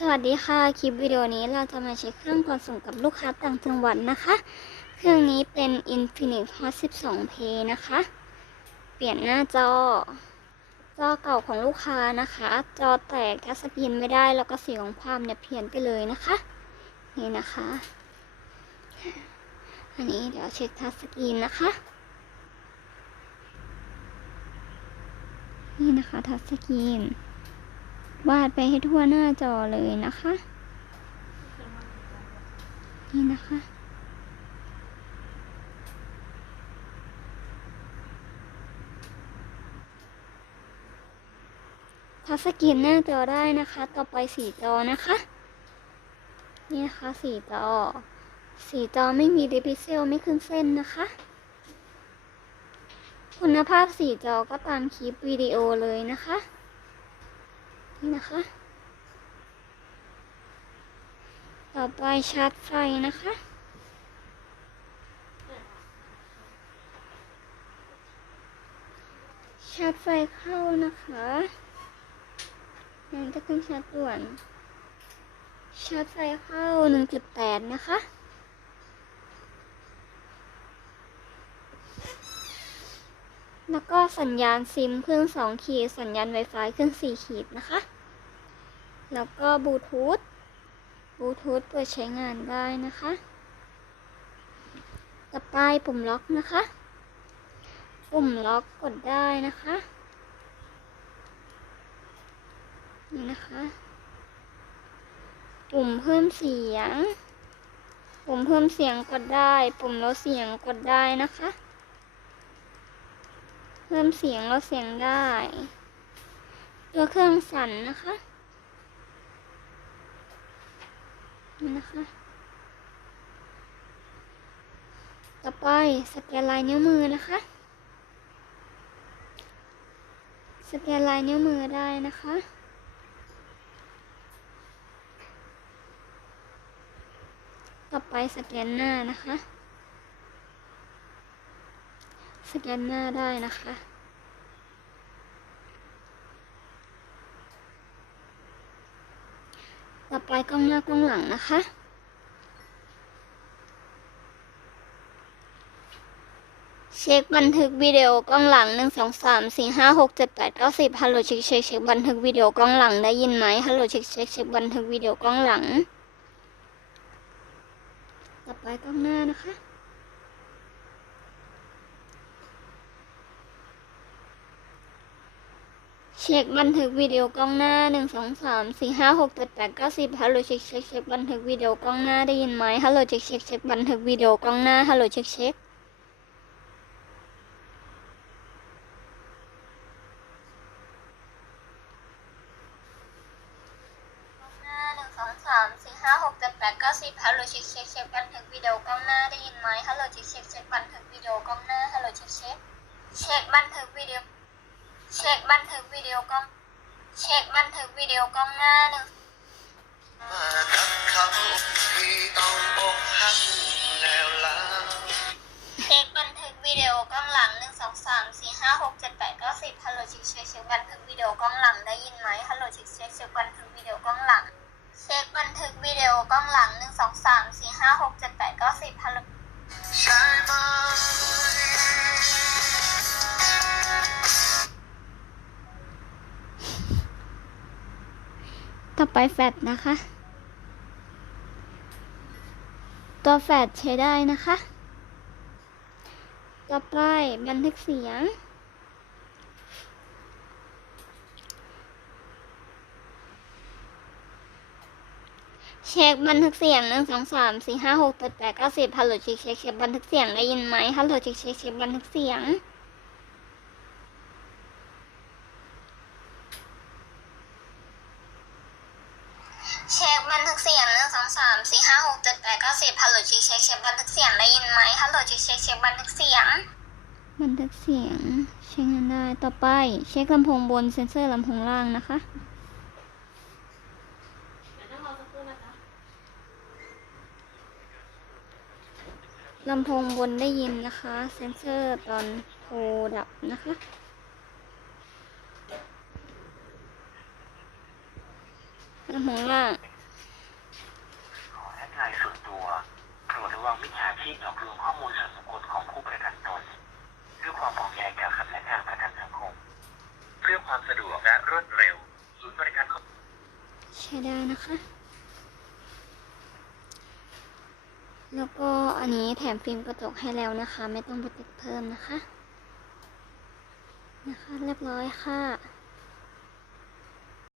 สวัสดีค่ะ คลิปวิดีโอนี้เราจะมาเช็คเครื่องขนส่งกับลูกค้าต่างจังหวัดนะคะ เครื่องนี้เป็น Infinix Hot 12 p นะคะ เปลี่ยนหน้าจอ จอเก่าของลูกค้านะคะ จอแตกทัชสกรีนไม่ได้ แล้วก็สีของความเนี่ยเพี้ยนไปเลยนะคะ นี่นะคะ อันนี้เดี๋ยวเช็คทัชสกรีนนะคะ นี่นะคะทัชสกรีน วาดไปให้ทั่วหน้าจอเลยนะคะ นี่นะคะ ทัชสกรีนหน้าจอได้นะคะ ต่อไปสีจอนะคะ นี่นะคะสีจอ สีจอไม่มีดิพิเซลไม่ขึ้นเส้นนะคะ คุณภาพสีจอก็ตามคลิปวิดีโอเลยนะคะ นี่นะคะ ต่อไปชาร์จไฟนะคะ ชาร์จไฟเข้านะคะนั่นจะขึ้นชาร์จด่วน ชาร์จไฟเข้า1.8นะคะแล้วก็สัญญาณซิมขึ้น2ขีด สัญญาณ Wi-Fi ขึ้น4ขีดนะคะ แล้วก็บลูทูธบลูทูธเปิดใช้งานได้นะคะ ต่อไปปุ่มล็อกนะคะ ปุ่มล็อกกดได้นะคะ นี่นะคะ ปุ่มเพิ่มเสียง ปุ่มเพิ่มเสียงกดได้ ปุ่มลดเสียงกดได้นะคะ เพิ่มเสียงลดเสียงได้ ตัวเครื่องสั่นนะคะ นะคะต่อไปสแกนลายนิ้วมือนะคะ สแกนลายนิ้วมือได้นะคะต่อไปสแกนหน้านะคะ สแกนหน้าได้นะคะ ต่อไปกล้องหน้ากล้องหลังนะคะ เช็คบันทึกวิดีโอกล้องหลังหนึ่งสองสามสี่ห้าหกเจ็ดแปดเก้าสิบฮัลโหลเช็คเช็คเช็คบันทึกวิดีโอกล้องหลังได้ยินไหมฮัลโหลเช็คเช็คเช็คบันทึกวิดีโอกล้องหลัง ต่อไปกล้องหน้านะคะ เช็คบันทึกวิดีโอกล้องหน้าหนึ่งสองสามสี่ห้าหกเจ็ดแปดเก้าสิบฮัลโหลเช็คเช็คเช็คบันทึกวิดีโอกล้องหน้าได้ยินไหมฮัลโหลเช็คเช็คเช็คบันทึกวิดีโอกล้องหน้าฮัลโหลเช็คเช็คหน้าหนึ่งสองสามสี่ห้าหกเจ็ดแปดเก้าสิบฮัลโหลเช็คเช็คเช็คบันทึกวิดีโอกล้องหน้าได้ยินไหมฮัลโหลเช็คเช็คเช็คบันทึกวิดีโอกล้องหน้าฮัลโหลเช็คเช็คเช็คบันทึกวิดีโอ เช็คบันทึกวิดีโอกล้อง เช็คบันทึกวิดีโอกล้องหน้าหนึ่งมากับเขาที่ต้องอกหักแล้วล่ะเช็คบันทึกวิดีโอกล้องหลังหนึ่งสองสามสี่ห้าหกเจ็ดแปดเก้าสิบฮัลโหลเช็คเช็คเช็คบันทึกวิดีโอกล้องหลังได้ยินไหมฮัลโหลเช็คเช็คเช็คบันทึกวิดีโอกล้องหลัง เช็คบันทึกวิดีโอกล้องหลังหนึ่งสองสามสี่ห้าหกเจ็ด ต่อไปแฟดนะคะ ตัวแฟดใช้ได้นะคะ ต่อไปบันทึกเสียง เช็คบันทึกเสียงหนึ่งสองสามสี่ห้าหกเจ็ดแปดเก้าสิบฮัลโหลเช็คเช็คเช็คบันทึกเสียงได้ยินไหมฮัลโหลเช็คเช็คเช็คบันทึกเสียง เช็ค บันทึกเสียงหนึ่งสองสามสี่ห้าหกเจ็ดแปดเก้าสิบฮัลโหลเช็คเช็คเช็คบันทึกเสียงได้ยินไหมฮัลโหลเช็คเช็คเช็คบันทึกเสียง บันทึกเสียงใช้งานได้ต่อไป เช็คลำโพงบนเซ็นเซอร์ลำโพงล่างนะคะลำโพงบนได้ยินนะคะ เซ็นเซอร์ตอนโทรดับนะคะลด้านข้างล่าง ขอแอดไลน์ส่วนตัวโปรดระวัง มิจฉาชีพหลอกลวงข้อมูลส่วนบุคคลของผู้ประกันตนด้วยความห่วงใยจากสำนักงานประกันสังคม เพื่อความสะดวกและรวดเร็ว ศูนย์บริการของใช้ได้นะคะ แล้วก็อันนี้แถมฟิล์มกระจกให้แล้วนะคะ ไม่ต้องไปติดเพิ่มนะคะ นะคะเรียบร้อยค่ะ